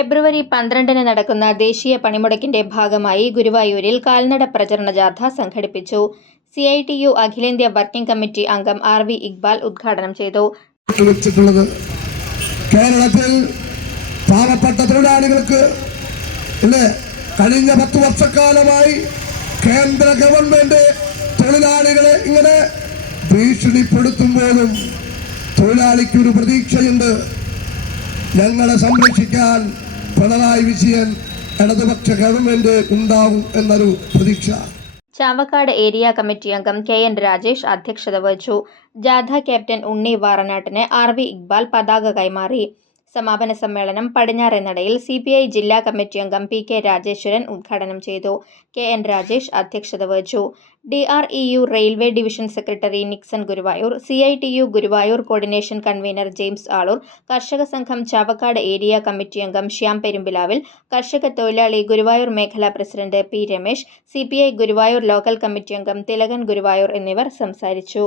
ഫെബ്രുവരി 12 നടക്കുന്ന ദേശീയ പണിമുടക്കിന്റെ ഭാഗമായി ഗുരുവായൂരിൽ കാൽനട പ്രചരണ ജാഥ സംഘടിപ്പിച്ചു. CITU അഖിലേന്ത്യാ വർക്കിംഗ് കമ്മിറ്റി അംഗം RV ഇക്ബാൽ ഉദ്ഘാടനം ചെയ്തു. കേരളത്തിൽ പാവപ്പെട്ട തൊഴിലാളികൾക്ക് കഴിഞ്ഞ 10 വർഷക്കാലമായി കേന്ദ്ര ഗവൺമെന്റ് തൊഴിലാളികളെ ഇങ്ങനെ ഭീഷണിപ്പെടുത്തുമ്പോഴും തൊഴിലാളിക്കൊരു പ്രതീക്ഷയുണ്ട്. ഞങ്ങളെ സംരക്ഷിക്കാൻ പിണറായി വിജയൻ ഇടതുപക്ഷ ഗവൺമെന്റ് ഉണ്ടാവും എന്നൊരു പ്രതീക്ഷ. ചാവക്കാട് ഏരിയ കമ്മിറ്റി അംഗം KN രാജേഷ് അധ്യക്ഷത വഹിച്ചു. ജാഥ ക്യാപ്റ്റൻ ഉണ്ണി വാറനാട്ടിന് RV ഇക്ബാൽ പതാക കൈമാറി. സമാപന സമ്മേളനം പടിഞ്ഞാറേനടയിൽ CPI ജില്ലാ കമ്മിറ്റി അംഗം PK രാജേശ്വരൻ ഉദ്ഘാടനം ചെയ്തു. KN രാജേഷ് അധ്യക്ഷത വഹിച്ചു. DREU railway division secretary Nixon Guruvayur, CITU Guruvayur coordination convener James Aloor, കർഷക സംഘം ചാവക്കാട് ഏരിയ കമ്മിറ്റി അംഗം ശ്യാം പെരുമ്പിലാവിൽ, കർഷക തൊഴിലാളി ഗുരുവായൂർ മേഖലാ president P Ramesh, CPI Guruvayur local committee അംഗം തിലകൻ ഗുരുവായൂർ എന്നിവർ സംസാരിച്ചു.